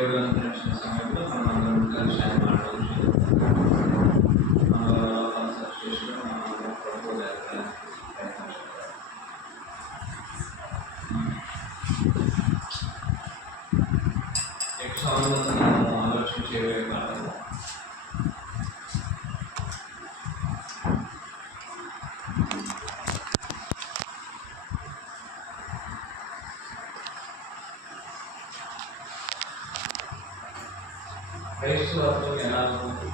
దేవుడు అనుగ్రహించిన సమయంలో మనం అందరం కలిసి ఆయన మాట్లాడుతూ సబ్స్టేషన్ మనం ప్రభుత్వ ప్రయత్నించాలి. ఎక్కువ ఆలోచించే కాదు. క్రైస్తవత్వం ఎలా ఉంది?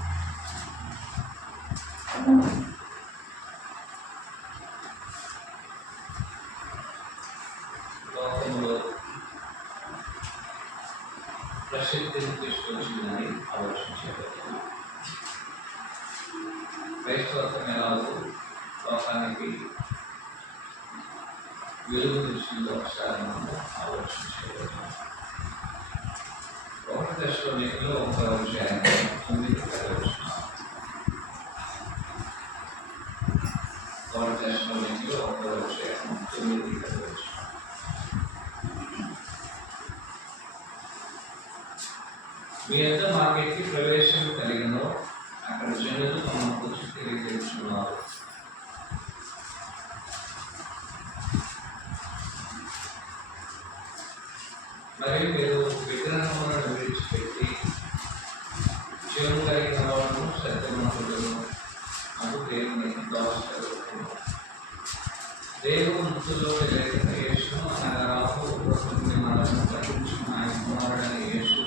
లోకంలో ప్రసిద్ధిని తీసుకొచ్చిందని ఆలోచించేది. క్రైస్తవత్వం ఎలా ఉంది? లోకానికి వెలుగు తెచ్చిందో ఒకసారి మనం ఆలోచించేది. 1 దశలోనిలో 1వ అధ్యాయం 9వ వచనం. 1 దశలోనిలో 1వ అధ్యాయం 9వ వచనం. మీ యొక్క మార్కెట్కి ప్రవేశం కలిగినో అక్కడ జనులు తమ గురించి తెలియజేస్తున్నారు. మరియు మీరు విగ్రహములను విడిచిపెట్టి జీవము కలిగిన వాడును సత్యవంతులను అటు దేవుని దోషిస్తున్నారు. దేవుడు మృతుల్లో లేఖన యేసును అనగా రాబోతున్న మరణం ప్రకటించిన ఆయన కుమారుడైన యేసు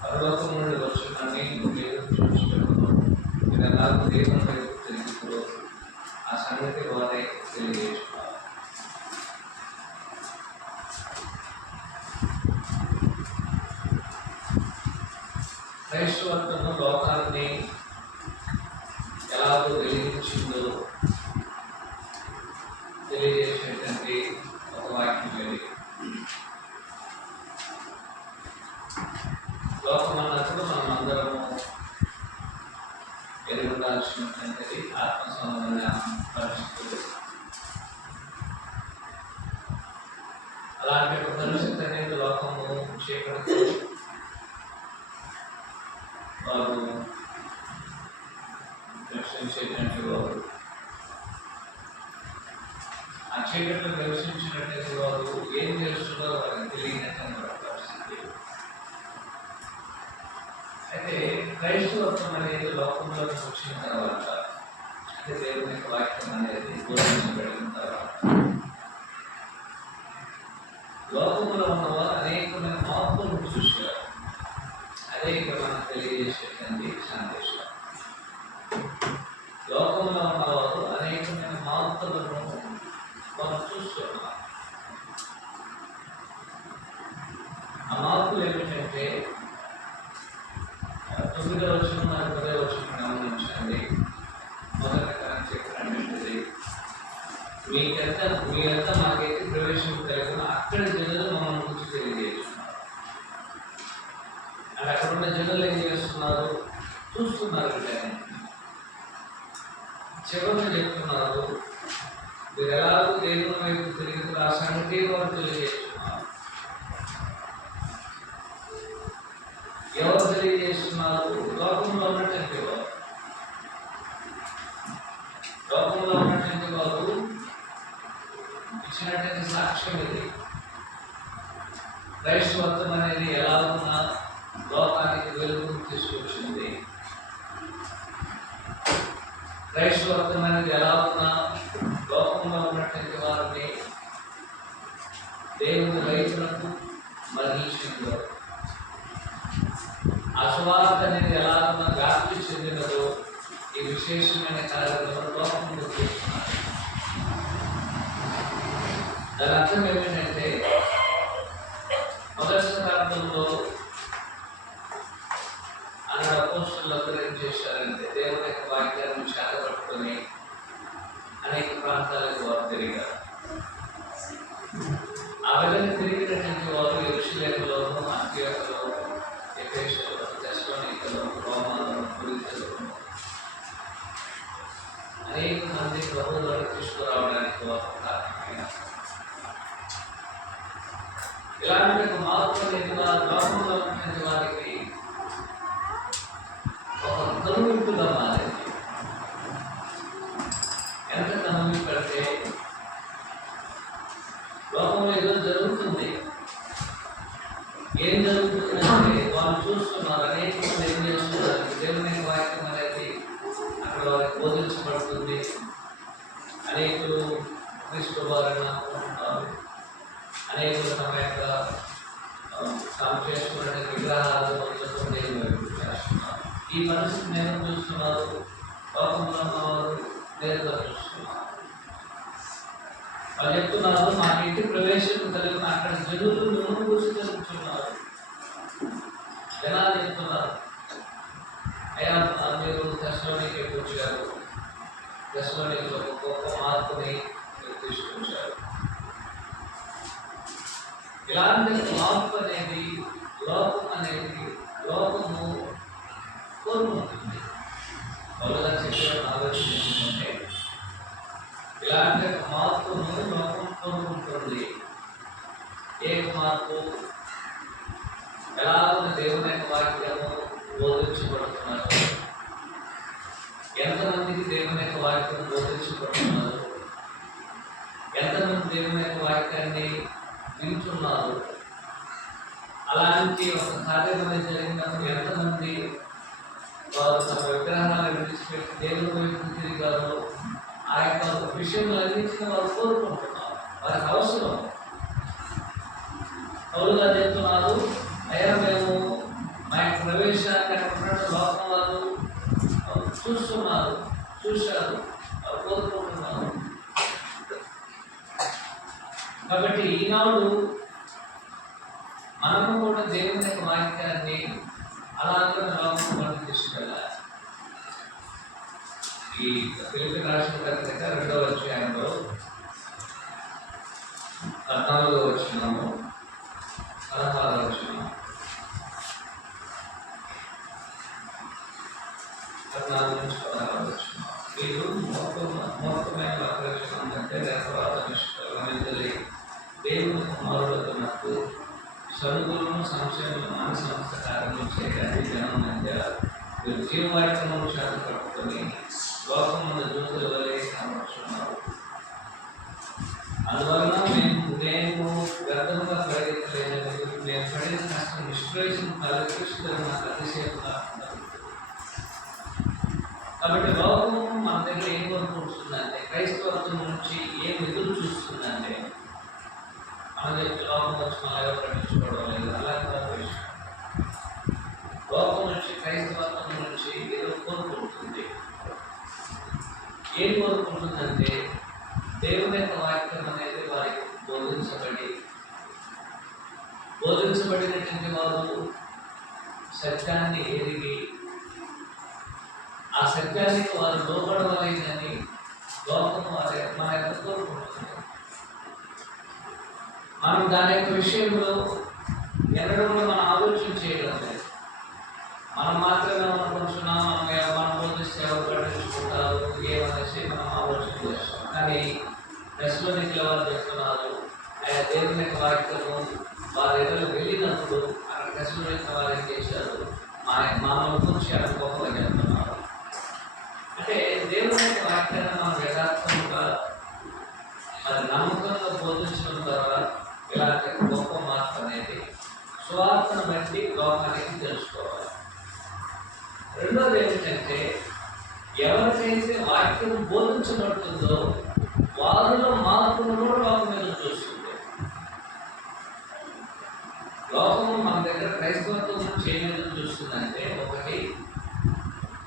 పరలోకము నుండి వచ్చునని మీరు చూస్తున్నారు. మీరు ఎలాగో దేవుని వైపు తిరిగిప్పుడు ఆ సంగతి వారే తెలియజేస్తున్నారు. క్రైస్తవత్వము లోకాన్ని ఎలాగో వెలిగించిందో తెలియజేసేటువంటి ఒక వాక్యం ఇది. లోకం అన్నప్పుడు మనం అందరము ఎదుగుదాల్సినటువంటిది ఆత్మ సంబంధమైన పరిస్థితులు. అలాంటి ఒక పరిస్థితి అనేది లోకము చీకటితో వారు దర్శించేటువంటి వారు, ఆ చీకట్లో దర్శించినటువంటి వారు ఏం చేస్తుందో వారికి తెలియనటువంటి పరిస్థితి. అయితే క్రైస్తవత్వం అనేది లోకంలోకి వచ్చిన తర్వాత, అంటే దేవుని వాక్యం అనేది బోధించబడిన తర్వాత లోకంలో ఉన్నవారు అనేకమైన మార్పులను చూశారు. అదే ఇక్కడ మనకు తెలియజేసేటువంటి సందేశం. లోకంలో ఉన్నవారు అనేకమైన మార్పులను మనం చూస్తున్నారు. ఆ మార్పులు ఏమిటంటే 9వ వచనం 10వ వచనం గమనించండి. మొదట చెప్పినటువంటిది మీకంతా మాకైతే ప్రవేశం కలిగిన అక్కడ జనులు మమ్మల్ని గురించి తెలియజేస్తున్నారు. అంటే అక్కడ ఉన్న జనులు ఏం చేస్తున్నారు? చూస్తున్నారు. చివరిని చెప్తున్నారు, మీరు ఎలాగో దేవుని వైపు తిరిగి ఆ సంగతి వారు తెలియజేస్తున్నారు. ఎవరు తెలియజేస్తున్నారు? లోకంలో ఉన్నటువంటి వారు. లోకంలో ఉన్నటువంటి వారు ఇచ్చినటువంటి సాక్ష్యం ఇది. క్రైస్తవత్వం అనేది ఎలా ఉన్నా లోకానికి వెలుగును తీసుకొచ్చింది. క్రైస్తవత్వం అనేది ఎలా ఉన్నా లోకంలో ఉన్నటువంటి వారిని దేవుని వైపునకు మరలించిందో, అసువార్త అనేది ఎలా ఉన్నా వ్యాప్తి చెందినదో ఈ విశేషమైన కార్యక్రమం లోకంలో చేస్తున్నారు. దాని అర్థం ఏమిటంటే మొదటి శతాబ్దంలో అన్నాడు అపోస్తలులందరూ ఏం చేశారంటే దేవుని యొక్క వాక్యాన్ని చేతపట్టుకొని అనేక ప్రాంతాలకు వారు తిరిగారు. ఆ విధంగా తిరిగినటువంటి వారు యెరూషలేములోను, అంతియోకులోను, ఎఫెసులోను, తెస్సలోనికలోను, రోమాలోను, కొరింథీలోను అనేక మంది ప్రభువులను తీసుకురావడానికి వారు కారణమైనారు. ఇలాంటి ఒక మార్పు అనేది లోకంలో ఉన్నటువంటి వారికి ఒక కనువిప్పుగా మారింది. ఎంత కనువిప్పు అంటే లోకంలో ఏదో జరుగుతుంది. ఏం జరుగుతుందంటే వాళ్ళు చూస్తున్నారు, అనేక మంది ఏం చేస్తున్నారు, దేవుని వాక్యం అనేది అక్కడ వారికి బోధించబడుతుంది. అనేకులు క్రీస్తు వారిని అనుకుంటున్నారు, అనేకులు తమ యొక్క తాము చేసుకున్న విగ్రహాలు దేవుని వైపు చేస్తున్నారు. ఈ పరిస్థితి నేను చూస్తున్నారు, లోకంలో ఉన్నవారు నేరుగా చూస్తున్నారు. వాళ్ళు చెప్తున్నారు, మా ఇంటి ప్రవేశం కలిగిన అక్కడ జనులు నూనె పూసి జరుగుతున్నారు. ఎలా చెప్తున్నారు, అయ్యా మీరు దశలోనికి వచ్చారు, దశలోనికి ఒక గొప్ప మార్పుని మీరు తీసుకొచ్చారు. ఇలాంటి మార్పు అనేది లోకము కోరుకుంటుంది. వాళ్ళగా చెప్పడం ఆలోచించుకుంటే ఇలాంటి మార్పును లోకం కోరుకుంటుంది. ఏ మార్పు? ఎలా ఉన్న దేవుని యొక్క వాక్యము బోధించబడుతున్నారు, ఎంతమందికి దేవుని యొక్క వాక్యం బోధించబడుతున్నారు, ఎంతమంది దేవుని యొక్క వాక్యాన్ని వింటున్నారు, అలాంటి ఒక కార్యం అనేది జరిగినప్పుడు ఎంతమంది వారు తమ విగ్రహాలను విడిచిపెట్టి దేవుని వైపు తిరిగారు. ఆ యొక్క విషయంలో అందించిన వారు కోరుకుంటున్నారు, వారికి అవసరం. పౌలుగా చెప్తున్నారు, అయ్యా మేము మా యొక్క ప్రవేశాన్ని అక్కడ ఉన్నట్టు లోకం వారు చూశారు, కోరుకుంటున్నారు. కాబట్టి ఈనాడు మనము కూడా దేవుని యొక్క వాక్యాన్ని అలాగే లోకంలో తీసుకెళ్ళాలి. ఈ ఫిలిప్పీ రాసిన పత్రిక 2వ అధ్యాయంలో 14వ వచనము 16వ వచనం 14 నుంచి 16వ వచనం. మీరు మోసమైన అపరిచయం అంటే లేకపోతే నిష్కలమైనది దేవుని కుమారుడుతున్నట్టు సరుకులను సంశయంలో మన సంస్థ కార్యములు చేయడానికి జనం మధ్య మీరు జీవవాక్యమును చేత పట్టుకొని లోకమున్న జ్యోతుల వలె కనబడుతున్నారు. అందువలన మేము వ్యర్థముగా ప్రయత్నించలేదు, మేము పడిన కష్టం నిష్ప్రయోజనం కలిగిస్తున్న నాకు అతిశయంగా ఉంటారు. కాబట్టి లోకము మన దగ్గర ఏం కోరుకుంటుందంటే, క్రైస్తవత్వం నుంచి ఏం ఎదురు చూస్తుందంటే, మన దగ్గర లోకం వచ్చి మన ఎవరు పట్టించుకోవడం లేదు. అలాగే లోకం నుంచి క్రైస్తవత్వం నుంచి ఏదో కోరుకుంటుంది. ఏం కోరుకుంటుందంటే, దేవుని యొక్క వాక్యం అనేది వారికి బోధించబడినటువంటి వారు సత్యాన్ని ఎదిగి ఆ సత్యానికి వారు లోపడవలేదని లోకం మన యొక్క కోరుకుంటుంది. మనం దాని యొక్క విషయంలో ఎన్నడూ మనం ఆలోచన చేయడం లేదు. మనం మాత్రమే అనుకుంటున్నాం, మనం బోధిస్తే ఎవరు పట్టించుకుంటారు ఏమనేసి మనం ఆలోచన చేస్తాం. కానీ దశలోనికి వారు చెప్తున్నారు, ఆయా దేవుని యొక్క వాక్యము వారి ఎదురు వెళ్ళినప్పుడు అక్కడ దశలోనికి వారు ఏం చేశారు, మానవుల గురించి అక్కడ గొప్పగా చెప్తున్నారు. అంటే దేవుని యొక్క వాక్యాన్ని మనం యథార్థంగా మరి నమ్మకంగా బోధించడం ద్వారా ఇలాంటి గొప్ప మార్పు అనేది స్వార్థను బట్టి లోకానికి తెలుసుకోవాలి. రెండోది ఏమిటంటే, ఎవరికైతే వాక్యం బోధించబడుతుందో వారిలో మార్పును కూడా లోకం మీద చూస్తుంది. లోకము మన దగ్గర క్రైస్తవత్వం చేయలేదు చూస్తుందంటే, ఒకటి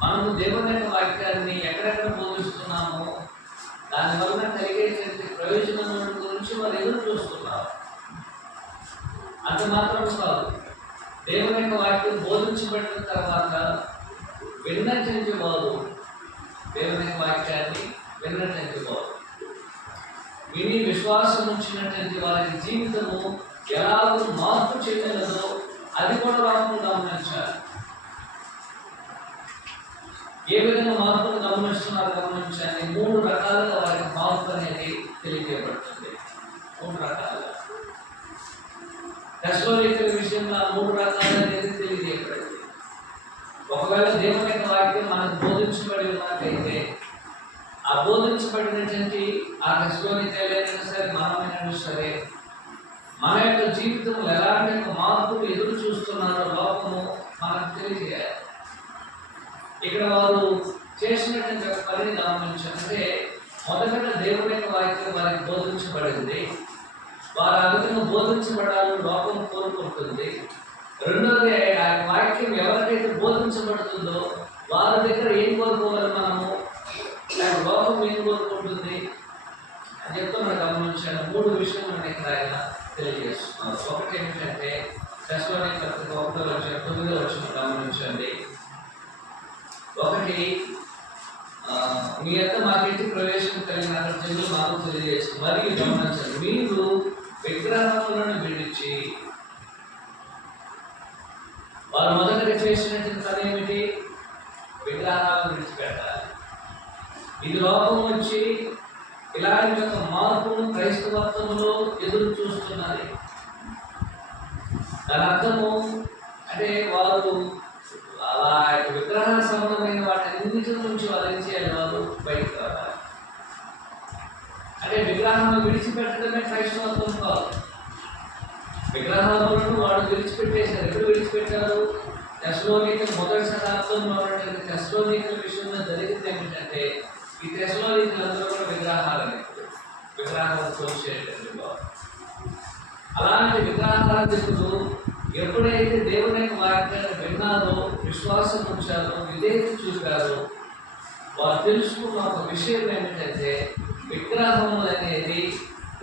మనము దేవుని యొక్క వాక్యాన్ని ఎక్కడెక్కడ బోధిస్తున్నామో దానివల్ల కలిగేటువంటి ప్రయోజనం గురించి వారు ఎదురు చూస్తున్నారు. అంత మాత్రం కాదు, దేవుని యొక్క వాక్యం బోధించబడిన తర్వాత విన్నటువంటి వారు దేవుని యొక్క వాక్యాన్ని విన్నటువంటి వారు విని విశ్వాసం ఉంచినటువంటి వారి జీవితము ఎలాగో మార్పు చేయగలదో అది కూడా వారు గమనించాలి. ఏ విధంగా మార్పును గమనించాలి. 3 రకాలుగా వారికి మార్పు అనేది తెలియజేయబడుతుంది. 3 రకాలుగా. తెస్సలోనికల విషయంలో 3 రకాలనేది తెలియజేయబడింది. ఒకవేళ దేవుని యొక్క వాక్యం మనకు బోధించబడి ఉన్నట్లయితే ఆ బోధించబడినటువంటి ఆ తెస్సలోనికలైనా సరే మనమైనా సరే మన యొక్క జీవితంలో ఎలాంటి మార్పులు ఎదురు చూస్తున్నారో లోకము మనకు తెలియజేయాలి. ఇక్కడ వారు చేసినటువంటి ఒక పనిని గమనించాలంటే మొదట దేవుని యొక్క వాక్యం వారికి బోధించబడింది. వారు ఆ విధంగా బోధించబడాలని లోకం కోరుకుంటుంది. రెండోది ఆ వాక్యం ఎవరికైతే బోధించబడుతుందో వారి దగ్గర ఏం కోరుకోవాలి మనము, లోకం ఏం కోరుకుంటుంది అని చెప్తే మనం గమనించాను. 3 విషయాలు మనకి ఇక్కడ ఆయన తెలియజేస్తున్నారు. ఒకటి ఏమిటంటే తెస్సలోనికల పత్రిక 1:9 గమనించండి. ఒకటి, మీ యొక్క మాకైతే ప్రవేశం కలిగిన జనులు మాకు తెలియజేస్తుంది. మరియు గమనించండి, మీరు విగ్రహములను విడిచి, వారు మొదటగా చేసినటువంటి పని ఏమిటి? విగ్రహాలను విడిచిపెట్టాలి. ఇది లోకం వచ్చి ఇలాంటి యొక్క మార్పును క్రైస్తవత్వంలో ఎదురు చూస్తున్నది. దాని అర్థము అంటే వారు అలా విగ్రహ సంబంధమైన వాటన్నిటి నుంచి వారు ఏం చేయాలి? వారు బయటకు రావాలి. అంటే విగ్రహాలను విడిచిపెట్టడమే క్రైస్తవత్వం కాదు. విగ్రహాలను వాడు విడిచిపెట్టేశారు. ఎప్పుడు విడిచిపెట్టారు? తెస్సలోనికల మొదటి శతాబ్దంలో ఉన్నటువంటి తెస్సలోనికల విషయంలో జరిగింది ఏమిటంటే ఈ తెస్సలోనికలందరూ కూడా విగ్రహాలను తోచేటటువంటి వారు. అలాంటి విగ్రహారాధకులు ఎప్పుడైతే దేవుని యొక్క వాక్యాన్ని విన్నారో, విశ్వాసం ఉంచారో, విధేయత చూపారో, వారు తెలుసుకున్న ఒక విషయం ఏమిటంటే విగ్రహము అనేది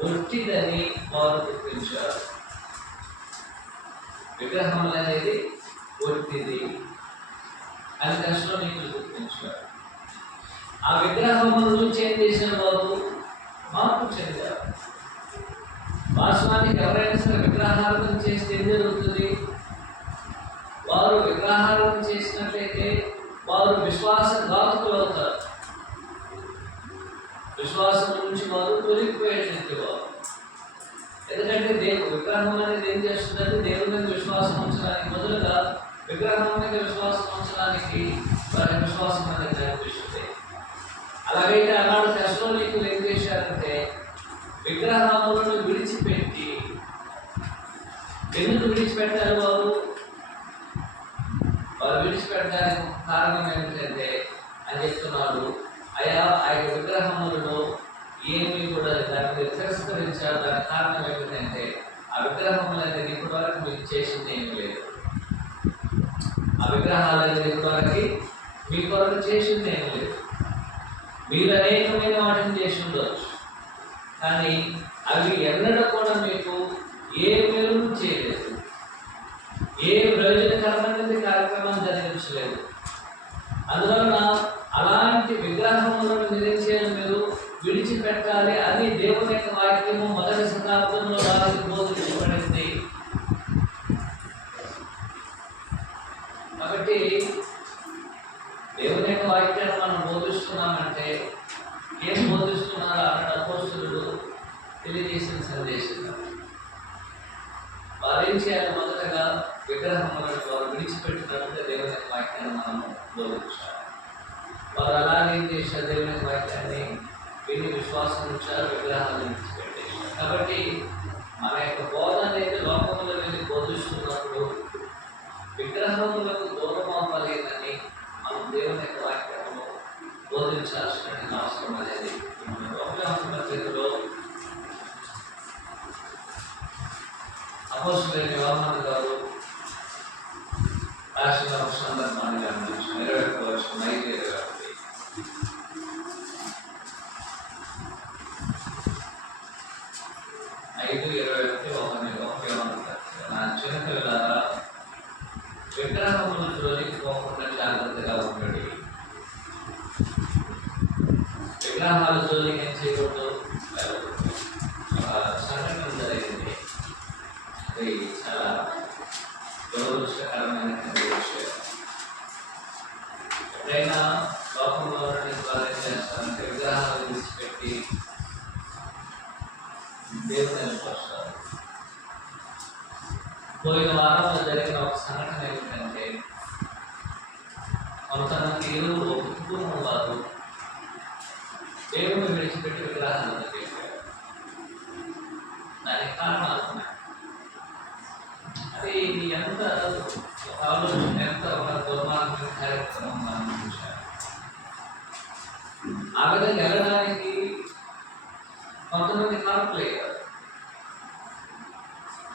ఒట్టిదని వారు గుర్తించారు. విగ్రహం అనేది ఒట్టిది అని తెస్సలోనికలు గుర్తించారు. ఆ విగ్రహముల నుంచి ఏం చేసిన వారు మార్పు చెందారు. వాస్తవానికి ఎవరైనా సరే విగ్రహారాధన చేస్తే ఏం జరుగుతుంది? వారు విగ్రహారాధన చేసినట్లయితే వారు విశ్వాసఘాతుకులు అవుతారు. విశ్వాసం నుంచి వారు తొలగిపోయేటువంటి వారు. ఎందుకంటే విగ్రహం అనేది ఏం చేస్తుందంటే దేవుని మీద విశ్వాసం ఉంచడానికి మొదలుగా విగ్రహం మీద విశ్వాసం ఉంచడానికి వారి విశ్వాసం అనేది కనిపిస్తుంది. అలాగైతే ఆనాడు తెస్సలోనికలు ఏం చేశారంటే విగ్రహములను విడిచిపెట్టి, ఎందుకు విడిచిపెట్టారు? వారు విడిచిపెట్టడానికి కారణం ఏమిటంటే అని చెప్తున్నాడు, ఆ యొక్క విగ్రహములలో ఏమీ కూడా దాన్ని తిరస్కరించారు. దానికి కారణం ఏమిటంటే ఆ విగ్రహములు అనేది ఇప్పటి వరకు మీకు చేసింది ఏమీ లేదు. ఆ విగ్రహాలు అనేది ఇప్పటి వరకు మీ కొరకు చేసింది ఏమీ లేదు. మీరు అనేకమైన వాటిని చేసి ఉండవచ్చు, కానీ అవి ఎన్నడూ కూడా మీకు ఏ మేలు చేయలేదు, ఏ ప్రయోజనకరమైన కార్యక్రమం జరిగించలేదు. అందువలన అలాంటి విగ్రహములను నిలిచేయాలి, మీరు విడిచిపెట్టాలి అని దేవుని యొక్క వాక్యము మొదటి శతాబ్దంలో వారికి బోధించబడింది. కాబట్టి దేవుని యొక్క వాక్యాన్ని మనం బోధిస్తున్నామంటే ఏం బోధిస్తున్నారో అక్కడ అపోస్తలుడు తెలియజేసిన సందేశం. వారు ఏం చేయాలి? మొదటగా విగ్రహములను వారు విడిచిపెట్టినట్లుగా దేవుని యొక్క వాక్యాన్ని మనము బోధించాలి. వారు అలాగే ఏం చేశారు? దేవుని యొక్క వాక్యాన్ని విని విశ్వాసం ఉంచారు, విగ్రహాలను విడిచిపెట్టేశారు. కాబట్టి మన యొక్క బోధ అనేది లోకముల మీద బోధిస్తున్నప్పుడు విగ్రహములకు దూరం అవ్వలేదని మనం దేవుని యొక్క వాక్యంలో బోధించాల్సిన అవసరం అనేది. 1 పత్రికలో అపోస్తలుడైన యోహాను గారు రాసిన ఒక సందర్భాన్ని గమనించాం. 21 నా చిన్నపిల్లలారా, విగ్రహముల జోలికి పోకుండా జాగ్రత్తగా ఉండండి. విగ్రహాల జోలికి ఏం చేయకూడదు. సంఘటన జరిగింది, అది చాలా దురదృష్టకరమైన విషయం. ఎప్పుడైనా లోకంలో ద్వారా ఏం చేస్తారంటే విగ్రహాలు విడిచిపెట్టి దేవుని వస్తారు. పోయిన వారంలో జరిగిన ఒక సంఘటన ఏమిటంటే, కొంతమంది ఇరువురు ఒక కుటుంబం వారు దేవుని విడిచిపెట్టి విగ్రహాలను చేశారు. దానికి కారణాలు ఉన్నాయి. అది ఇది ఎంత ఆలోచన, ఎంత ఒక దుర్మార్గ కార్యక్రమం మనం చూశారు. ఆ విధంగా వెళ్ళడానికి కొంతమంది కారణలేరు.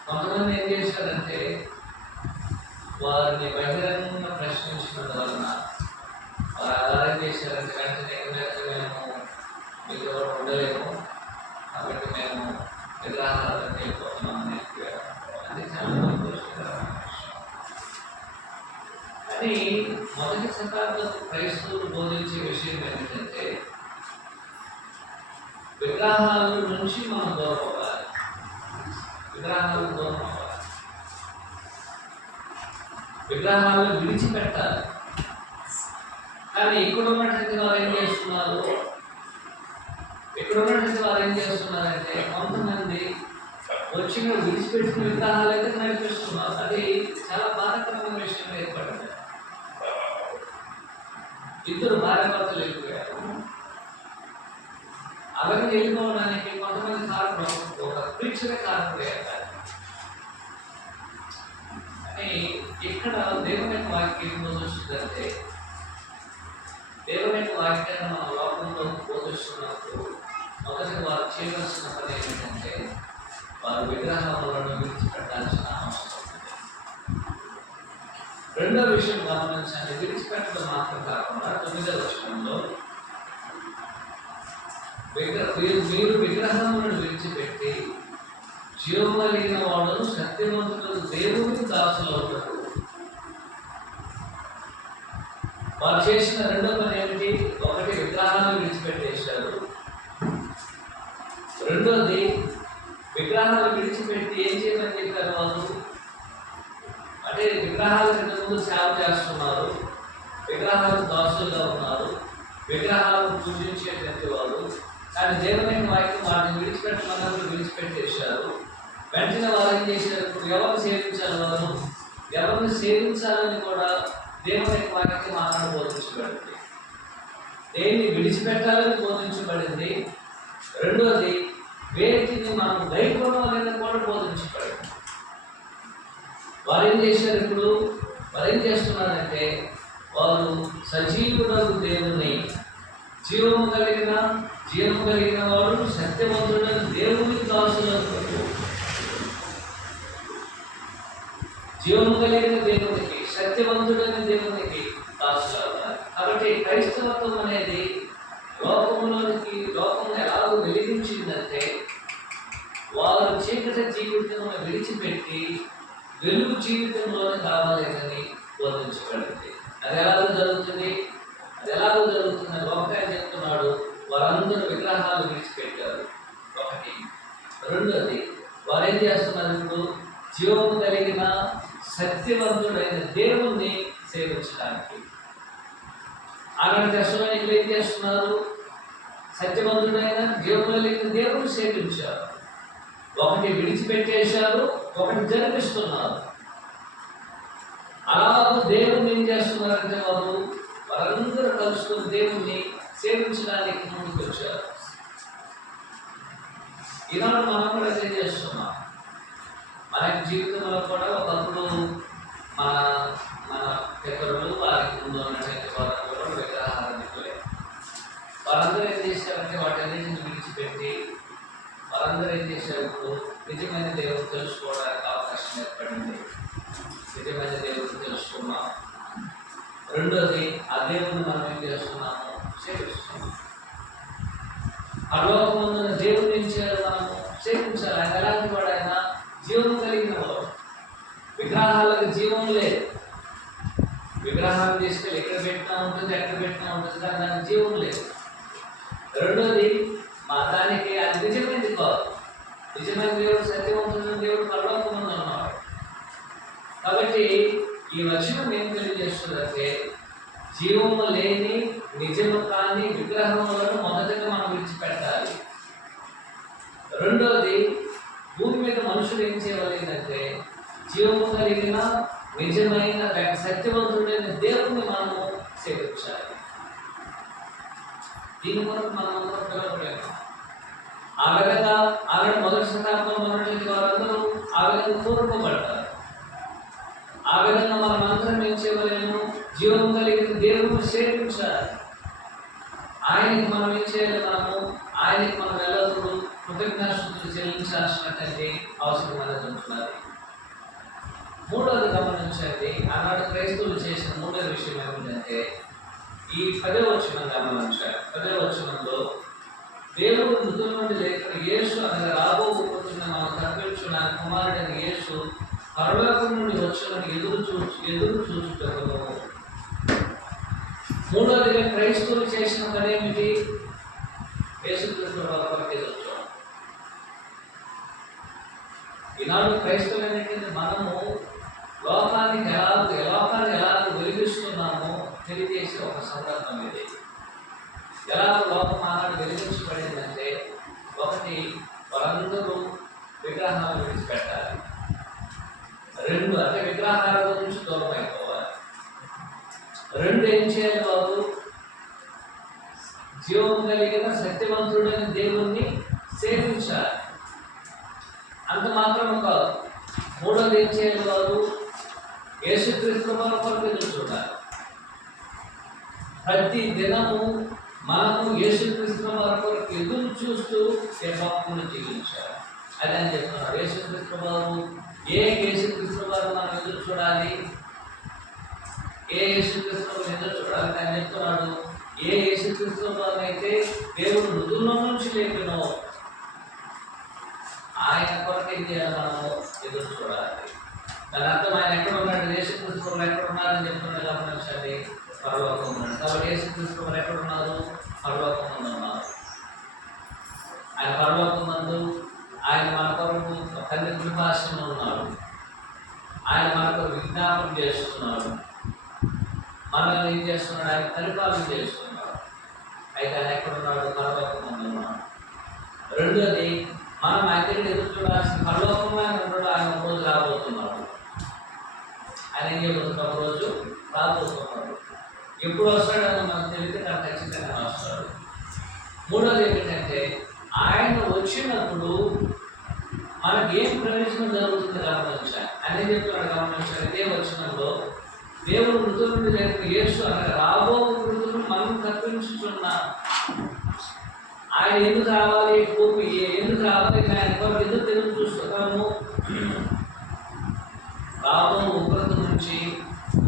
కొంతమంది ఏం చేశారంటే, వారిని బహిరంగంగా ప్రశ్నించడం వలన వారు ఆధారం చేశారంటే, వెంటనే మేము మీకు ఎవరు ఉండలేము కాబట్టి మేము విగ్రహాలను వెళ్ళిపోతున్నామని చెప్పారు. అది చాలా సంతోషకరమైన విషయం. కానీ మొదటి శతాబ్దపు క్రైస్తవులు బోధించే విషయం ఏంటంటే, విగ్రహాల నుంచి మనం దూరం అవ్వాలి. విగ్రహాలను దూరం అవ్వాలి. విగ్రహాలను విడిచిపెట్టాలి. కానీ ఇక్కడ ఉన్నటువంటి వారు ఏం చేస్తున్నారంటే, కొంతమంది వచ్చిన విడిచిపెట్టిన విగ్రహాలు అయితే నడిపిస్తున్నారు. అది చాలా బాధాకరమైన విషయం ఏర్పడింది. ఇద్దరు భార్యాభర్తలు వెళ్ళిపోయారు. అలాగే వెళ్ళిపోవడానికి కొంతమంది కారణం, ఒక ప్రీక్షణ కారణమయ్యారు. కానీ ఇక్కడ దేవుని యొక్క వాక్యం బోధిస్తుందంటే, దేవుని యొక్క వాక్యాన్ని మన లోకంలో బోధిస్తున్నప్పుడు మొదటి వారు చేయవలసిన పని ఏంటంటే, వారు విగ్రహాలను విడిచిపెట్టాల్సిన అవసరం ఉంది. రెండో విషయం గమనించండి, విడిచిపెట్టడం మాత్రం కాకుండా 9వ వచనంలో మీరు విగ్రహములను విడిచిపెట్టి జీవము కలిగిన వాడు సత్యవంతుడు దేవుని దాసులవుతారు. వారు చేసిన రెండో పని ఏమిటి? ఒకటి, విగ్రహాలను విడిచిపెట్టేశారు. రెండోది, విగ్రహాలు విడిచిపెట్టి ఏం చేయమని చెప్పారు వాళ్ళు? అంటే విగ్రహాల కింద ముందు సేవ చేస్తున్నారు, విగ్రహాలకు దాసులుగా ఉన్నారు, విగ్రహాలను పూజించేటువంటి వాళ్ళు. కానీ దేవుని వాక్యం వాటిని విడిచిపెట్టమన్నప్పుడు విడిచిపెట్టేశారు. వెంటనే వారు ఏం చేశారు? ఇప్పుడు ఎవరిని సేవించాలి? వారు ఎవరిని సేవించాలని కూడా దేవుని వాక్యం మాట్లాడి బోధించబడింది. దేన్ని విడిచిపెట్టాలని బోధించబడింది. రెండోది, వేటిని మనం గైకొనాలని కూడా బోధించబడింది. వారు ఏం చేశారు? ఇప్పుడు వారు ఏం చేస్తున్నారంటే, వారు సజీవుడగు దేవుని, జీవము కలిగిన వాడు సత్యవంతుడైన దేవుని దాసులకు, జీవము కలిగిన దేవునికి, సత్యవంతుడైన దేవునికి దాసులు అవుతారు. కాబట్టి క్రైస్తవత్వం అనేది లోకం ఎలాగో వెలిగించిందంటే, వారు చీకటి జీవితంలో విడిచిపెట్టి వెలుగు జీవితంలోనే కావాలని బోధించబడింది. అది ఎలాగో జరుగుతుంది? లోకాన్ని చెప్తున్నాడు, వారందరూ విగ్రహాలు విడిచిపెట్టారు. ఒకటి. రెండోది, వారు ఏం చేస్తున్నారు? ఇప్పుడు జీవము కలిగిన సత్యవంతుడైన దేవుణ్ణి సేవించడానికి. ఆనాటి దర్శనానికి ఏం చేస్తున్నారు? సత్యవంతుడైన జీవము కలిగిన దేవుని సేవించారు. ఒకటి విడిచిపెట్టేశారు, ఒకటి జరిపిస్తున్నారు. అలాగూ దేవుణ్ణి ఏం చేస్తున్నారంటే, వారందరూ కలుసుకుని దేవుణ్ణి సేవించడానికి ముందుకు వచ్చారు. ఈనాడు మనం కూడా ఏం చేస్తున్నాం? మన జీవితంలో కూడా ఒకప్పుడు మన పితరులు, వారికి ముందు ఉన్నటువంటి వారందరూ విగ్రహారాధికులే. వారందరూ ఏం చేశారంటే, వాటన్నిటిని విడిచిపెట్టి వారందరూ ఏం చేశారు? ఇప్పుడు నిజమైన దేవుడు తెలుసుకోవడానికి అవకాశం ఏర్పడింది. నిజమైన దేవుడు తెలుసుకున్నాం. రెండోది, ఆ దేవుడిని మనం ఏం చేస్తున్నాము? సేవిస్తున్నాము. పరలోకమున్న దేవుడిని ఏం చేయాలి? మనము సేవించాలి. ఆయన ఎలాంటి వాడు? ఆయన జీవం కలిగిన వాడు. విగ్రహాలకు జీవం లేదు. విగ్రహాలు తీసుకెళ్ళి ఎక్కడ పెట్టినా ఉంటుంది, ఎక్కడ పెట్టినా ఉంటుంది, కానీ దానికి జీవం లేదు. రెండోది, దానికి అది నిజమైనది కాదు. నిజమైన దేవుడు, సత్యవంతుడైన దేవుడు పరలోకమున్న ఉన్నవాడు. కాబట్టి ఈ వచనం ఏం తెలియజేస్తుందంటే, జీవము లేని నిజము కాని విగ్రహములను మొదటగా మనం విడిచిపెట్టాలి. రెండోది, భూమి మీద మనుషులు ఏం చేయాలి అంటే, జీవము కలిగిన నిజమైన సత్యవంతుడైన దేవుణ్ణి మనము సేవించాలి. దీని కొరకు మనం అందరం పిలవలేము. ఆ విధంగా ఆవిడ మొదటి శతాబ్దంలో ఉన్నటువంటి వారందరూ ఆ విధంగా కోరుకోబడతారు. ఆ విధంగా మనం అందరం ఏం చేయలేము? జీవం కలిగిన దేవుని సేవించాలి. ఆయనకి మనం ఏం చేయగలము? ఆయనకి మనం ఎల్లప్పుడూ కృతజ్ఞతాస్తుతులు చెల్లించాల్సినటువంటి అవసరం అనేది ఉంటున్నది. మూడవది గమనించండి, ఆనాడు క్రైస్తవులు చేసిన మూడవ విషయం ఏమిటంటే ఈ 10వ వచనం గమనించాలి. 10వ వచనంలో దేవుడు మృతుల నుండి లేచిన యేసు అనగా రాబోతున్న మనం తప్పించిన కుమారుడైన యేసు పరలోకం నుండి వచ్చునని ఎదురు చూచుటకును. మూడవదిగా క్రైస్తవులు చేసిన పని ఏమిటి? యేసుక్రీస్తు కొరకు ఎదురు చూడడం. ఈనాడు క్రైస్తవులు ఏంటంటే మనము లోకాన్ని ఎలా వెలిగిస్తున్నామో తెలియజేసే ఒక సందర్భం ఇది. ఎలా లోకం ఆనాడు వెలిగించబడిందంటే, ఒకటి వారందరూ విగ్రహాలు విడిచిపెట్టాలి. 2 అంటే విగ్రహాల నుంచి దూరం అయిపోవాలి. 2 ఏం చేయాలి? బాబు జీవం కలిగిన సత్యవంతుడైన దేవుణ్ణి సేవించాలి. అంత మాత్రం కాదు. 3వది ఏం చేయాలి? బాబు యేసుక్రీస్తు కొరకు ఎదురు చూడాలి. ప్రతి దినము మనము యేసుక్రీస్తు కొరకు ఎదురు చూస్తూ పాపమును జీవించాలి. అది అని చెప్తున్నాడు. యేసుక్రీస్తు వారు యేసుక్రీస్తు వారు మనం ఎదురు చూడాలి. యేసుక్రీస్తు ఎదురు చూడాలి అని చెప్తున్నాడు. యేసుక్రీస్తు వారిని అయితే దేవుడు మృతుల నుంచి లేపినో ఆయన కొరకు ఏం చేయాలి? మనము ఎదురు చూడాలి. దాని అర్థం ఆయన ఎక్కడ ఉన్నాడు? యేసుక్రీస్తు వారు ఎక్కడ ఉన్నారని చెప్తున్నాడు. గమనించండి, పరలోకం ఉన్నాడు. కాబట్టి యేసుక్రీస్తు వారు ఎక్కడ ఉన్నారు? పరలోకం ఉన్నారు. ఆయన పరలోకం నందు ఆయన మన కొరకు తండ్రి కృపాసనంలో ఉన్నాడు. ఆయన మన కొరకు విజ్ఞాపన చేస్తున్నాడు. మనల్ని ఏం చేస్తున్నాడు? ఆయన పరిపాలన చేస్తున్నాడు. అయితే ఆయన ఎక్కడ ఉన్నాడు? పరలోకం ఉన్నాడు. రెండోది, మనం ఆయన ఎదురు చూడాల్సిన పరలోకంలో ఆయన ఉన్నాడు. ఆయన ఒక రోజు రాబోతున్నాడు. ఆయన ఏం చేయబోతున్నాడు? ఒక రోజు రాబోతున్నాడు. ఎప్పుడు వస్తాడని మనకు తెలియదు, కానీ ఖచ్చితంగా వస్తాడు. మూడోది ఏంటంటే, ఆయన వచ్చినప్పుడు మనకి ఏం ప్రయోజనం జరుగుతుంది గమనించాలి. అని చెప్తున్నాడు. గమనించాలి. ఇదే వచనంలో దేవుడు మృతుల నుండి లేచిన యేసు అనగా రాబో మృతులను మనం తప్పించుతున్నాం. ఆయన ఎందుకు రావాలి? ఎందుకు రావాలి? ఆయన కొరకు ఎందుకు తెలుగు చూస్తున్నాము? రాబో ఉగ్రత నుంచి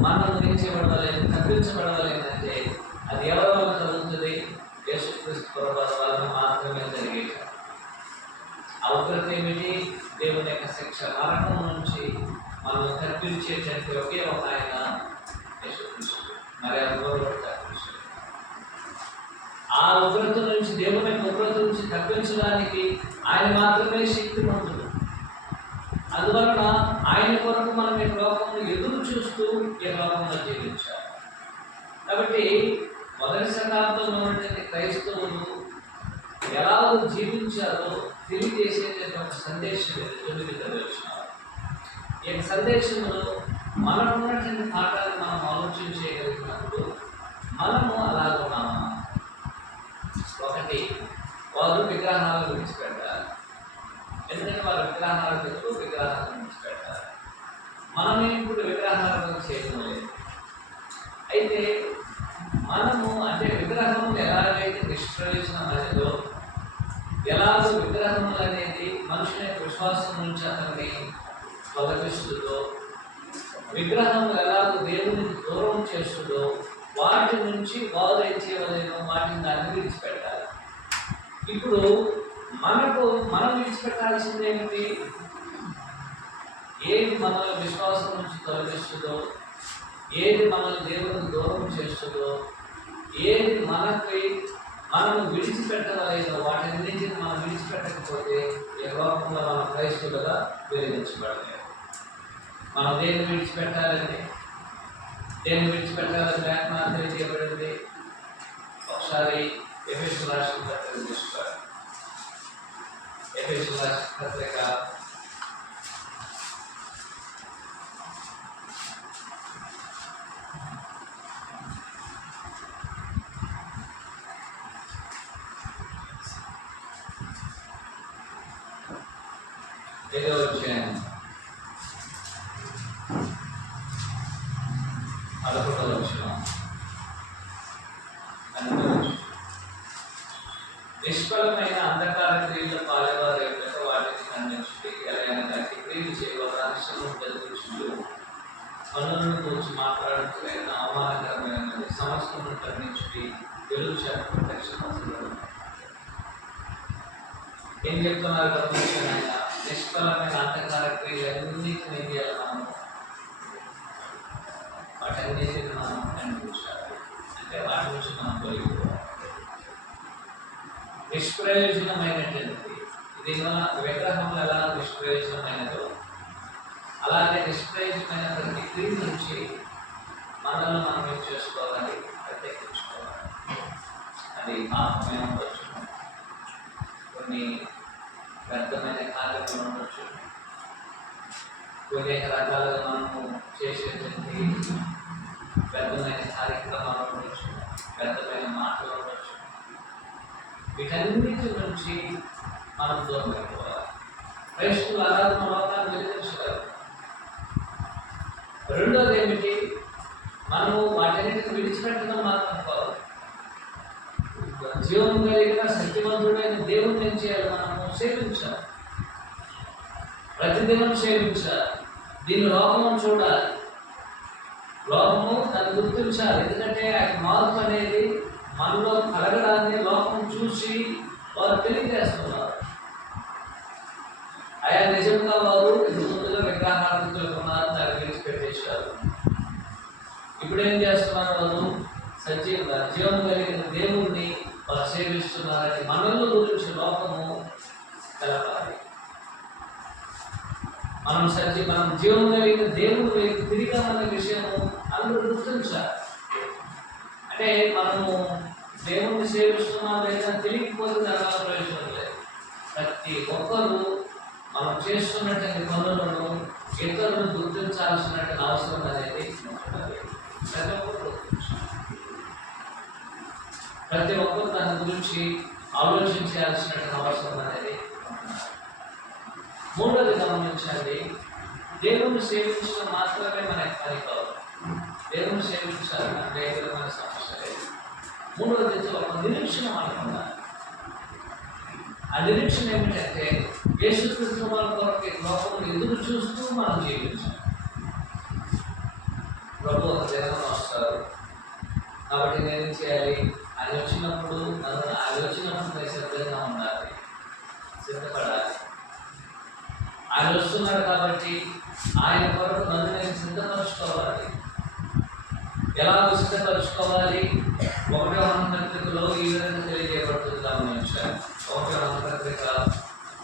మనం ఏం చేయబడలేదు, తప్పించబడలేదంటే అది ఎవరి వల్ల జరుగుతుంది? యేసుక్రీస్తు ప్రభువారి వలన మాత్రమే జరిగేది. ఆ ఉగ్రత ఏమిటి? దేవుని యొక్క శిక్ష, మరణం నుంచి మనం తప్పించేటట్టు ఒకే ఒక ఆయన యేసుక్రీస్తు. మరి ఎవరు తప్పించారు? ఆ ఉగ్రత నుంచి, దేవుని యొక్క ఉగ్రత నుంచి తప్పించడానికి ఆయన మాత్రమే శక్తిమంతుడు. అందువలన ఆయన కొరకు మనం ఈ లోకంలో ఎదురు చూస్తూ ఈ లోకంలో జీవించాలి. కాబట్టి మొదటి శతాబ్దంలో ఉన్నటువంటి క్రైస్తవులు ఎలాగో జీవించారో తెలియజేసేటువంటి ఒక సందేశం 9వ వచనం. ఈ సందేశంలో మనకు ఉన్నటువంటి పాఠాలు మనం ఆలోచన చేయగలిగినప్పుడు మనము అలాగ ఉన్నామా? ఒకటి, వారు విగ్రహాలను విడిచిపెట్టాలి. ఎందుకంటే వారు విగ్రహాలు పెడుతూ విగ్రహాలను విడిచిపెట్టాలి. మనమే ఇప్పుడు విగ్రహాలను చేయడం లేదు. అయితే మనము అంటే విగ్రహములు ఎలాగైతే నిష్ప్రయోజనమైనదో, ఎలాగో విగ్రహములు అనేది మనుషుల యొక్క విశ్వాసం నుంచి అతన్ని తొలగిస్తుందో, విగ్రహములు ఎలాగో దేవునికి దూరం చేస్తుందో, వాటి నుంచి వారు ఏం చేయలేమో వాటిని దాన్ని విడిచిపెట్టాలి. ఇప్పుడు మనం విడిచిపెట్టాల్సింది ఏమిటి? ఏది మనల్ని విశ్వాసం నుంచి తొలగిస్తుందో, ఏది మనల్ని దేవునికి దూరం చేస్తుందో, ఏది మనం విడిచిపెట్టలేదో వాటన్నింటిని మనం విడిచిపెట్టకపోతే ఈ లోకంలో మనం క్రైస్తవులుగా వెలిగించబడలేదు. మనం దేన్ని విడిచిపెట్టాలని లేఖనాలు తెలియజేయబడింది. ఒకసారి ఎఫెసు రాసిన పత్రిక తీసుకోవాలి. ఎఫెసు రాసిన పత్రిక 5వ అధ్యాయం 11వ వచనం. నిష్ఫలమైన అంధకార క్రియల పాలేవారు వాటిని ఖండించుడి, ఎలాగనగా క్రియలు చేయవారు అనిష్టం జరుగుతుంది, పనులను గురించి మాట్లాడుతున్న అవమానకరమైనది, సమస్యలను ఖండించుడి, వెలుగు ప్రత్యక్ష. ఏం చెప్తున్నారు గమనించిన నిష్ఫలమైన అంధకార క్రియలన్నింటినీ ఏం చేయాలి మనము? వాటన్నిటిని మనం ఖండించాలి. అంటే వాటి నుంచి మనం తొలగిపోవాలి. నిష్ప్రయోజనమైనటువంటి ఇది విగ్రహం ఎలా నిష్ప్రయోజనమైనదో అలాగే నిష్ప్రయోజనమైన ప్రతి క్రియ నుంచి మనల్ని మనం ఏం చేసుకోవాలి? ప్రత్యేకించుకోవాలి. అది పాపమే ఉండొచ్చు, కొన్ని వ్యర్థమైన కార్యక్రమాలు ఉండొచ్చు, కొన్ని రకాలుగా మనము చేసేటువంటి వ్యర్థమైన కార్యక్రమాలు ఉండొచ్చు, వ్యర్థమైన మాటలు ఉండొచ్చు. వీటన్నిటి నుంచి మనం దూరం పెట్టుకోవాలి. క్రైస్తవులు ఆరాధన లోకాన్ని వెలిగించగలరు. రెండోది ఏమిటి? మనము వాటన్నిటిని విడిచిపెట్టడం మాత్రం కావాలి. జీవం కలిగిన సత్యవంతుడైన దేవుని ఏం చేయాలి? మనము సేవించాలి, ప్రతిదినం సేవించాలి. దీని లోకము చూడాలి, లోకము దాన్ని గుర్తించాలి. ఎందుకంటే ఆ మార్పు అనేది మనలో కలగడాన్ని లోకం చూసి వారు తెలియజేస్తున్నారు. ఆయా నిజంగా వారు ముందుగా విగ్రహార్థికులు ఉన్నారు, దాన్ని విడిచిపెట్టేశారు. ఇప్పుడు ఏం చేస్తున్నారు? వారు జీవం కలిగిన దేవుణ్ణి వారు సేవిస్తున్నారని మనలో గురించి లోకము కలపాలి. మనం జీవం కలిగిన దేవుడు తిరిగామన్న విషయము అందరూ గుర్తించాలి. అంటే మనము దేవుణ్ణి సేవిస్తున్నాం లేదా తెలియకపోతే దానివల్ల ప్రయోజనం లేదు. ప్రతి ఒక్కరూ మనం చేస్తున్నటువంటి పనులను ఇతరులను గుర్తించాల్సినటువంటి అవసరం అనేది ప్రతి ఒక్కరు గుర్తించాలి. ప్రతి ఒక్కరు దాని గురించి ఆలోచించాల్సినటువంటి అవసరం అనేది. మూడోది గమనించండి, దేవుణ్ణి సేవించడం మాత్రమే మనకి పని కాదు. దేవుణ్ణి సేవించాలి అంటే మన సమస్య లేదు. మూడోది ఒక నిరీక్షణ మనకు ఉండాలి. ఆ నిరీక్షణ ఏమిటంటే యేసుక్రీస్తు వారి కొరకు లోకం ఎదురు చూస్తూ మనం జీవించాలి. ప్రభు ఒక దినం వస్తారు కాబట్టి నేనేం చేయాలి? ఆయన వచ్చినప్పుడు నేను సిద్ధంగా ఉండాలి, సిద్ధపడాలి. ఆయన వస్తున్నాడు కాబట్టి ఆయన కొరకు నన్ను నేను సిద్ధపరచుకోవాలి. ఎలా సిద్ధపరచుకోవాలి? 1వ పత్రికలో ఈ విధంగా తెలియజేయబడుతుంది. గమనించాలి. 1వ పత్రిక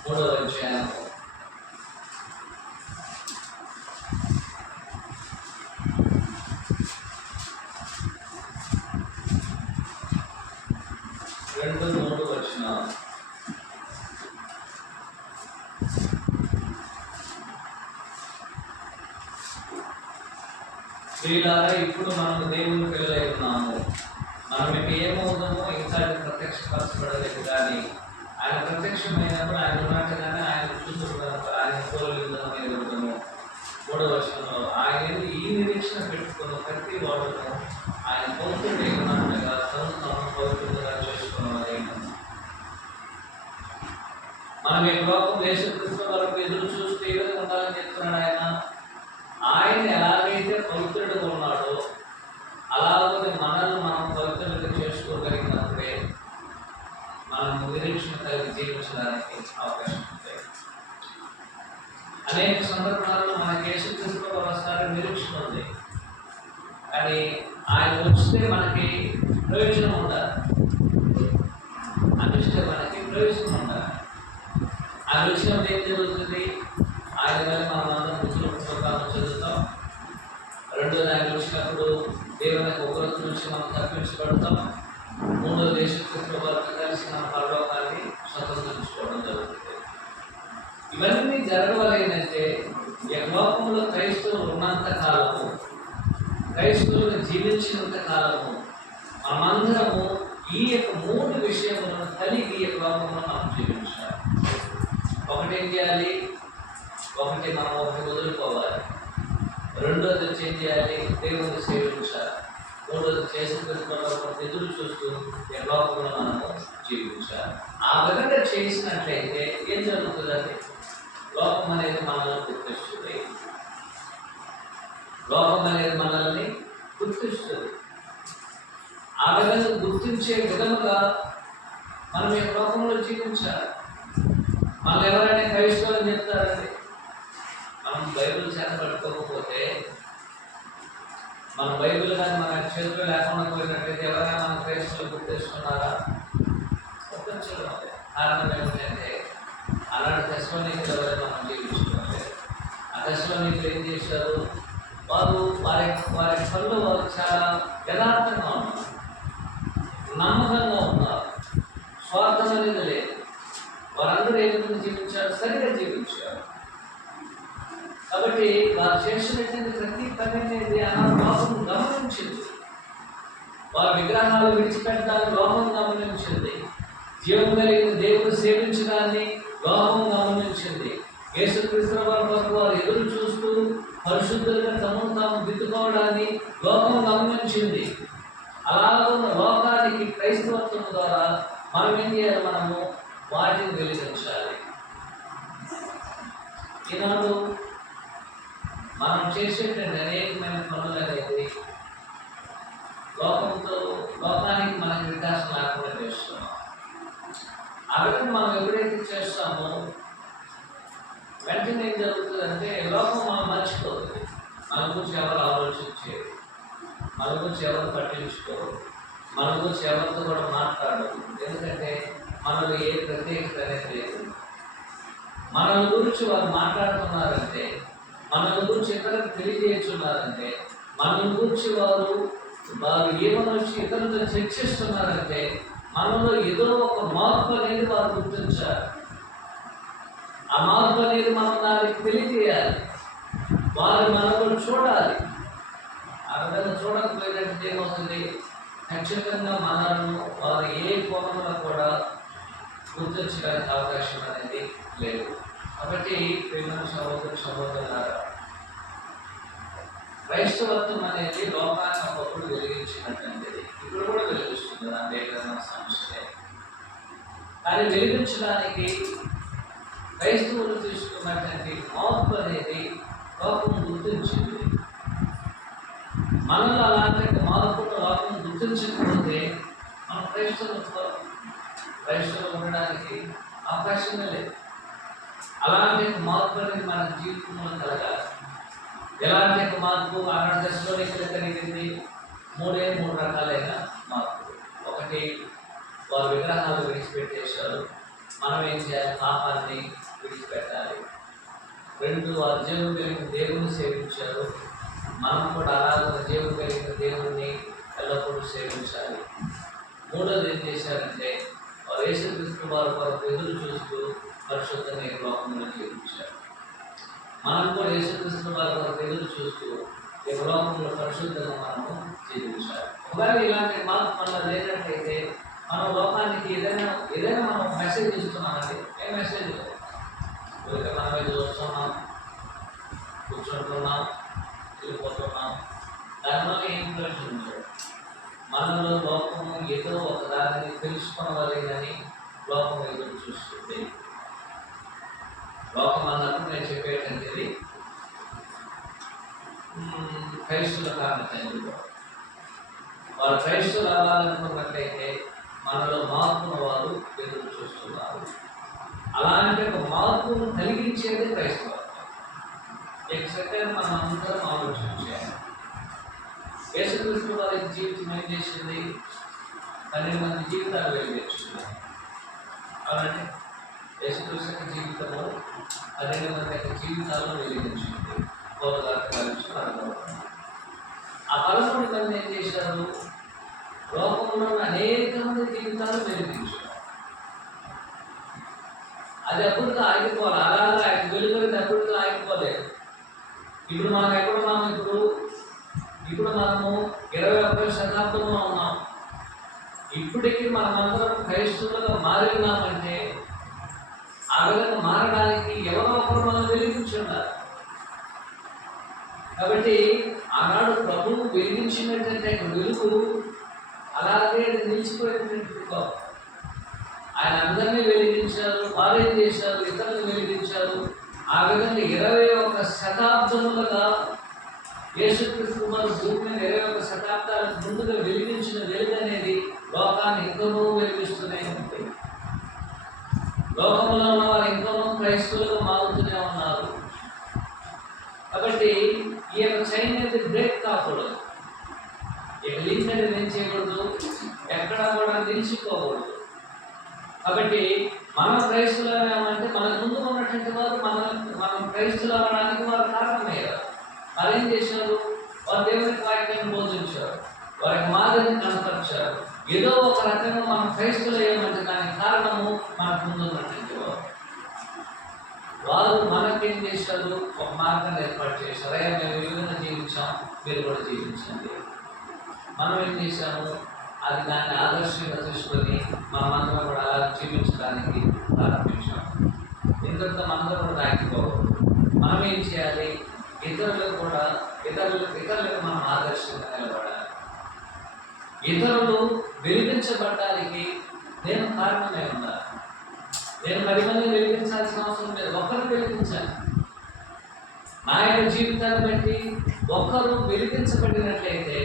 3వ అధ్యాయం 2-3 వచనాలు. స్త్రీలారా, ఇప్పుడు మనము దేవుని పిల్లలై ఉన్నాము. మనం మీకు ఏమవుతామో ఇంకా ప్రత్యక్షపరచబడలేదు, కానీ ఆయన ప్రత్యక్షమైనప్పుడు ఆయన ఉన్నట్టుగానే ఆయన చూస్తున్నప్పుడు ఆయన పోలిందని ఎదుగుతాము. 3వ వచనంలో ఆయన ఈ నిరీక్షణ పెట్టుకున్న ప్రతి వాడును ఆయన పవిత్రుడై ఉన్నట్టుగా తను పవిత్రుడుగా చేసుకున్నది. మనం ఈ లోకం యేసుక్రీస్తు వరకు ఎదురు చూస్తే ఏ విధంగా ఉండాలని చెప్తున్నాడు ఆయన ఎలాగైతే పవిత్రుడుగా ఉన్నాడో అలాగే మనల్ని మనం పవిత్రులుగా చేసుకోగలిగినప్పుడే మనం నిరీక్షణ కలిగి జీవించడానికి అవకాశం ఉంటాయి. అనేక సందర్భాల్లో మనకి యేసుక్రీస్తు వస్తారు నిరీక్షణ ఉంది, కానీ ఆయన వస్తే మనకి ప్రయోజనం ఉండాలి. అనిస్తే మనకి ప్రయోజనం ఉండాలి. ఆయన వచ్చినప్పుడు ఏం జరుగుతుంది? ఆయన వల్ల మనం అందరం బుద్ధుల పుస్తకాలను చదువుతాం. రెండోది ఆయన వచ్చినప్పుడు దేవుని ఉగ్రత నుంచి మనం తప్పించబడతాం. మూడోది యేసుక్రీస్తు వారితో కలిసి మన పరలోకాన్ని స్వతంత్రించుకోవడం జరుగుతుంది. ఇవన్నీ జరగవలేనంటే ఈ లోకంలో క్రైస్తవులు ఉన్నంత కాలము, క్రైస్తవులను జీవించినంత కాలము మనమందరము ఈ యొక్క 3 విషయములను కలిగి ఈ లోకంలో మనం జీవించాలి. ఒకటి ఏం చేయాలి? ఒకటి మనం ఒకటి వదులుకోవాలి, రెండోది ఏం చేయాలి, దేవుని సేవించాలి, మూడోది చేసుకున్న ఎదురు చూస్తూ ఈ లోకంలో మనము జీవించాలి. ఆ విధంగా చేసినట్లయితే ఏం జరుగుతుందంటే లోకం అనేది మనల్ని గుర్తిస్తుంది. లోకం అనేది మనల్ని గుర్తిస్తుంది. ఆ విధంగా గుర్తించే విధముగా మనం ఈ లోకంలో జీవించాలి. మనం ఎవరైనా క్రైస్తవులు చెప్తారండి, మనం బైబిల్ చేత పట్టుకోకపోతే, మన బైబిల్ కానీ మన చేతిలో లేకుండా పోయినట్లయితే ఎవరైనా మన క్రైస్తవులు గుర్తిస్తున్నారా? గుర్తించడం. కారణం ఏమిటంటే అలాంటి దశలోనికులు ఎవరైనా మనం జీవించుకోవాలి. ఆ దశలోనికులు ఏం చేశారు? వారి పనులు వారు చాలా యథార్థంగా ఉన్నారు, నమ్మకంగా ఉన్నారు, స్వార్థం అనేది లేదు. వారందరూ ఏ విధంగా జీవించారు? సరిగా జీవించారు. కాబట్టి వారు చేసినటువంటి ప్రతి పని అనేది లోకం గమనించింది. వారి విగ్రహాలు విడిచిపెట్టడాన్ని లోకం గమనించింది. జీవం కలిగిన దేవుడు సేవించడాన్ని లోకం గమనించింది. యేసుక్రీస్తు వారి వారు ఎదురు చూస్తూ పరిశుద్ధులుగా తమను తాము దిద్దుకోవడాన్ని లోకం గమనించింది. అలా ఉన్న లోకానికి క్రైస్తవత్వం ద్వారా మనం ఏం చేయాలి? మనము వాటిని వెలిగించాలి. ఈనాడు మనం చేసేటువంటి అనేకమైన పనులు అనేది లోకానికి మనకి వికాసం లేకుండా చేస్తున్నాం. ఆ విధంగా మనం ఎప్పుడైతే చేస్తామో వెంటనే ఏం జరుగుతుందంటే లోకం మనం మర్చిపోతుంది. మన గురించి ఎవరు ఆలోచించేది, మన గురించి ఎవరు పట్టించుకోరు, మన గురించి ఎవరితో కూడా మాట్లాడరు. ఎందుకంటే మనలో ఏ ప్రత్యేకత అనేది లేదు. మన గురించి వారు మాట్లాడుతున్నారంటే, మన గురించి ఇతరులకు తెలియజేస్తున్నారంటే, మన గురించి వారు ఏమని వచ్చి ఇతరులతో చర్చిస్తున్నారంటే మనలో ఏదో ఒక మార్పు అనేది వారు గుర్తించాలి. ఆ మార్పు అనేది మనం దానికి తెలియజేయాలి. వారు మనలో చూడాలి. ఆ విధంగా చూడకపోయినట్టు ఏమవుతుంది? ఖచ్చితంగా మనల్ని వారు ఏ కోణంలో కూడా గుర్తించడానికి అవకాశం అనేది లేదు. కాబట్టి ప్రియమైన సహోదరులారా, క్రైస్తవత్వం అనేది లోకాన్ని ఒకప్పుడు వెలిగించినటువంటిది, ఇప్పుడు కూడా వెలిగిస్తుంది, అంతేకాదు సమస్య. కానీ వెలిగించడానికి క్రైస్తవులు తీసుకున్నటువంటి మార్పు అనేది లోకం గుర్తించింది. మనలో అలాంటి మార్పును లోకం గుర్తించకపోతే మనం క్రైస్తవులు ఉండడానికి అవకాశమే లేదు. అలాంటి మార్పు అనేది మన జీవితంలో కలగాలి. ఎలాంటి మార్పు ఆనాటి దశలోనే కలిగింది? మూడు రకాలైన మార్పులు. ఒకటి, వారు విగ్రహాలు విడిచిపెట్టేశారు, మనం ఏం చేయాలి? పాపాన్ని విడిచిపెట్టాలి. రెండు, వారు జీవం కలిగిన దేవుని సేవించారు, మనం కూడా అలాగే జీవం కలిగిన దేవుణ్ణి ఎల్లప్పుడూ సేవించాలి. మూడోది ఏం చేశారంటే వారు యేసుక్రీస్తు వారు ఎదురు చూస్తూ పరిశుద్ధంగా ఈ లోకంలో జీవించారు. మనం కూడా యేసుక్రీస్తు వారి ఎదురు చూస్తూ ఈ లోకంలో పరిశుద్ధంగా మనము జీవించాలి. ఒకవేళ ఇలాంటి మార్పు మనలో లేనట్లయితే మనం లోకానికి ఏదైనా మనం మెసేజ్ ఇస్తున్నామండి. ఏ మెసేజ్ లేదు. మనం ఇది చూస్తున్నాం, కూర్చుంటున్నాం, వెళ్ళిపోతున్నాం, దానివల్ల ఏం ప్రయోజనం లేదు. మనలో లోకము ఏదో ఒక దానిని తెలుసుకోవాలని లోకం ఎదురు చూస్తుంది. లోకం అన్నప్పుడు నేను చెప్పేటంటే క్రైస్తువుల కారణం. వారు క్రైస్తువులు అవ్వాలనుకున్నట్లయితే మనలో మార్పును వారు ఎదురు చూస్తున్నారు. అలాంటి ఒక మార్పును కలిగించేది క్రైస్తవత్వం. ఎక్సెక్ట్ మనం అందరం ఆలోచించాలి. యేసుక్రీస్తు వారి జీవితం ఏం చేసింది? 12 మంది జీవితాలు వెలిగించింది. అవునండి, యేసుక్రీస్తు జీవితము 12 మంది యొక్క జీవితాలను వెలిగించింది. ఆ 11 మంది ఏం చేశారు? లోకంలో అనేక మంది జీవితాలు వెలిగించారు. అది ఎప్పటికీ ఆగిపోవాలి. అలాగే ఆయన వెలుగుతుంది, ఎప్పటికీ ఆగిపోలేదు. ఇప్పుడు మనం ఎక్కడున్నాము? ఇప్పుడు మనము 21వ శతాబ్దంలో ఉన్నాం. ఇప్పటికీ మనమందరం క్రైస్తవులుగా మారి ఉన్నామంటే ఆ విధంగా మారడానికి ఎవరో ఒకరు మనం వెలిగించున్నారు. కాబట్టి ఆనాడు ప్రభువు వెలిగించినటువంటి వెలుగు అలాగే నిలిచిపోయినటువంటి కాదు. ఆయన అందరినీ వెలిగించారు, వారేం చేశారు, ఇతరులు వెలిగించారు. ఆ విధంగా 21 శతాబ్దములుగా యేసుక్రీస్తు వారు భూమి మీద 21 శతాబ్దాలకు ముందుగా వెలిగించిన వెలుగు అనేది లోకాన్ని ఎంతనో వెలిగిస్తూనే ఉంది. లోకంలో ఉన్న వారు ఎంతనో క్రైస్తవులుగా మారుతూనే ఉన్నారు. కాబట్టి ఈ యొక్క చైన్ అనేది బ్రేక్ కాకూడదు, ఇక లింక్ అనేది ఏం చేయకూడదు, ఎక్కడ కూడా నిలిచిపోకూడదు. కాబట్టి మనం క్రైస్తవులమేమంటే మనకు ముందు ఉన్నటువంటి వారు మనం క్రైస్తవులు అవ్వడానికి వారు కారణమయ్యారు. వారు ఏం చేశారు? వారు దేవునికి వాక్యాన్ని బోధించారు, వారికి మాదిరిని కనపరిచారు. ఏదో ఒక రకంగా మనం క్రైస్తవులు అయ్యామంటే దానికి కారణము మనకు ముందు ఉన్నటువంటి వారు మనకేం చేశారు? ఒక మార్గాన్ని ఏర్పాటు చేశారు. అయ్యా మేము ఈ విధంగా జీవించాం, మీరు కూడా జీవించండి. మనం ఏం చేశాము? అది దాన్ని ఆదర్శంగా తీసుకొని మనమందరం కూడా అలా జీవించడానికి ప్రారంభించాం. ఇంతటితో మనందరం కూడా ఆగిపోకూడదు. మనం ఏం చేయాలి? ఇతరులకు మనం ఆదర్శంగా నిలబడాలి. ఇతరులు వెలిగించబడడానికి నేను కారణమే ఉండాలి. నేను 10 మందిని వెలిగించాల్సిన అవసరం లేదు, ఒక్కరు వెలిగించాలి. నా యొక్క జీవితాన్ని బట్టి ఒక్కరు వెలిగించబడినట్లయితే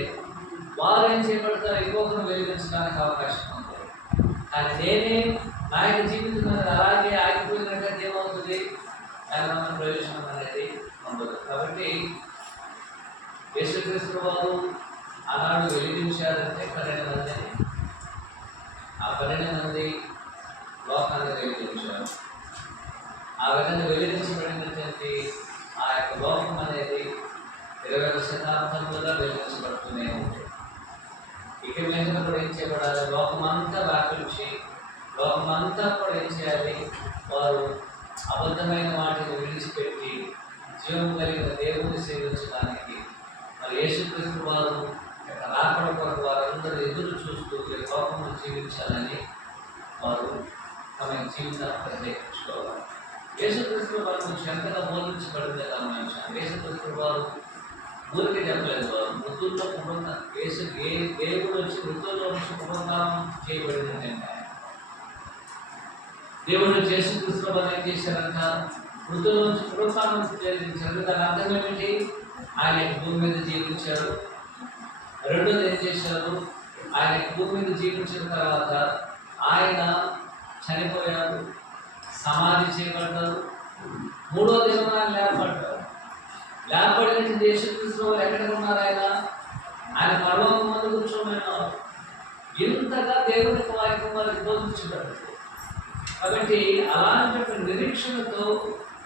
వారు ఏం చేయబడతారు? ఇంకొకరు వెలిగించడానికి అవకాశం ఉంది. కానీ నేనే నా యొక్క జీవితం అనేది అలాగే ఆగిపోయినట్లయితే ఏమవుతుంది? దానివల్ల ప్రయోజనం అనేది ఉండదు. కాబట్టి యేసుక్రీస్తు వారు ఆనాడు వెలిగించారంటే 12 మందిని, ఆ 12 మంది లోకాన్ని వెలిగించారు. ఆ విధంగా వెలిగించబడినటువంటి ఆ యొక్క లోకం అనేది 21 శతాబ్దంలో వెలిగించబడుతూనే ఉంది. ఇక మీద కూడా ఏం చేయబడాలి? లోకమంతా వ్యాపించి లోకమంతా కూడా ఏం చేయాలి? వారు అబద్ధమైన వాటిని విడిచిపెట్టి జీవం కలిగిన దేవుని సేవించడానికి మరి యేసుక్రీస్తు వారు రాకడ కొరకు వారందరూ ఎదురు చూస్తూ ఈ లోకంలో జీవించాలని వారు తమ జీవితాన్ని ప్రత్యేకించుకోవాలి. యేసుక్రీస్తు వారి నుంచి ఎంతగా బోధించబడిందో గమనించాలి. యేసుక్రీస్తు వారు ఊరికి చెప్పలేదు, వారు మృతుల్లో దేవుడు వచ్చి మృతుల్లో నుంచి పునరుద్ధానం చేయబడింది. దేవుడు యేసుక్రీస్తు వారు ఏం చేశారంట? మృతుల్లో నుంచి పునరుద్ధానం చేయించారు. దాని అర్థం ఏమిటి? ఆయన భూమి మీద జీవించారు. రెండోది ఏం చేశారు? ఆయన భూమి మీద జీవించిన తర్వాత ఆయన చనిపోయారు, సమాధి చేయబడ్డారు. 3వ దినం ఆయన లేపబడ్డారు. లేపబడిన యేసుక్రీస్తు వారు ఎక్కడ ఉన్నారు? ఆయన పరలోకం ముందు కూర్చోమన్నారు. ఇంతగా దేవునికి వాక్యం వారికి బోధించబడ్డారు. కాబట్టి అలాంటి నిరీక్షణతో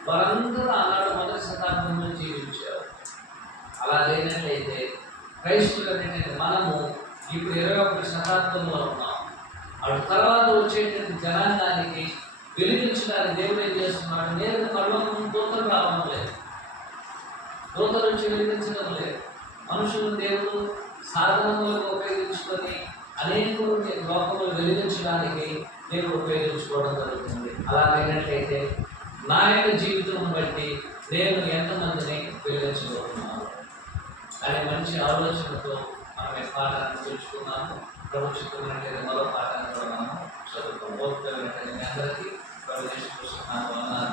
వారందరూ ఆనాడు 1వ శతాబ్దంలో జీవించారు. అలా లేనట్లయితే క్రైస్తవులు అనేది మనము ఇప్పుడు 21వ శతాబ్దంలో ఉన్నాం. అటు తర్వాత వచ్చేటువంటి జనాంగానికి వెలిగించడానికి దేవుడు ఏం చేస్తున్నాడు? నేరుగా పరలోకం దూతలు రావడం లేదు, దూతలు వచ్చి వెలిగించడం లేదు. మనుషులు దేవుడు సాధనములకు ఉపయోగించుకొని అనేకులు లోకంలో వెలిగించడానికి దేవుడు ఉపయోగించుకోవడం జరుగుతుంది. అలాగైనట్లయితే నా యొక్క జీవితం బట్టి నేను ఎంతమందిని వెలిగించబోతున్నాను అనే మంచి ఆలోచనతో మనం ఈ పాఠాన్ని తెలుసుకున్నాము. ప్రభుత్వం మరో పాఠాన్ని కూడా మనం చదువుతాం. ఓపిక అందరికీ ప్రవేశిస్తున్నాము అన్న